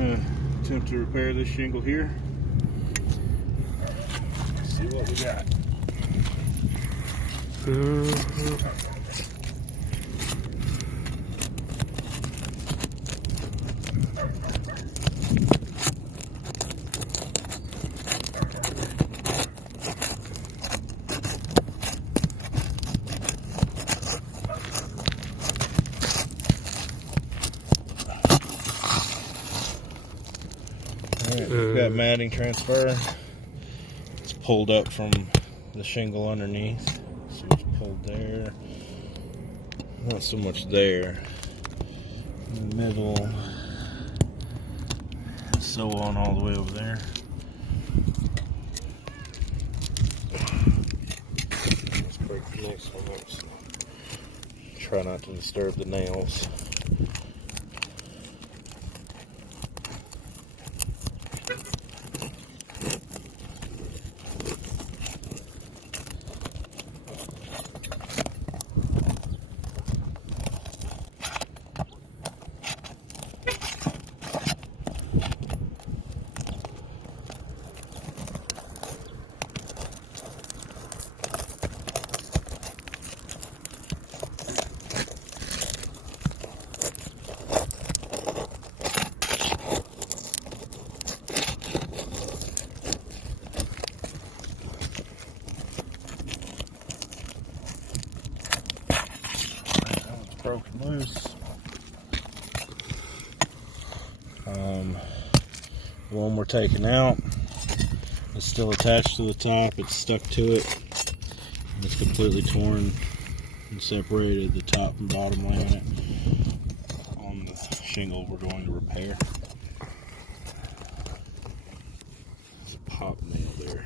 going to attempt to repair this shingle here. See what we got. Alright, we've got matting transfer. It's pulled up from the shingle underneath. So it's pulled there. Not so much there. In the middle. So on all the way over there. Let's break the next one up. So try not to disturb the nails. Broken loose. The one we're taking out is still attached to the top. It's stuck to it. It's completely torn and separated the top and bottom laminate on the shingle we're going to repair. There's a pop nail there.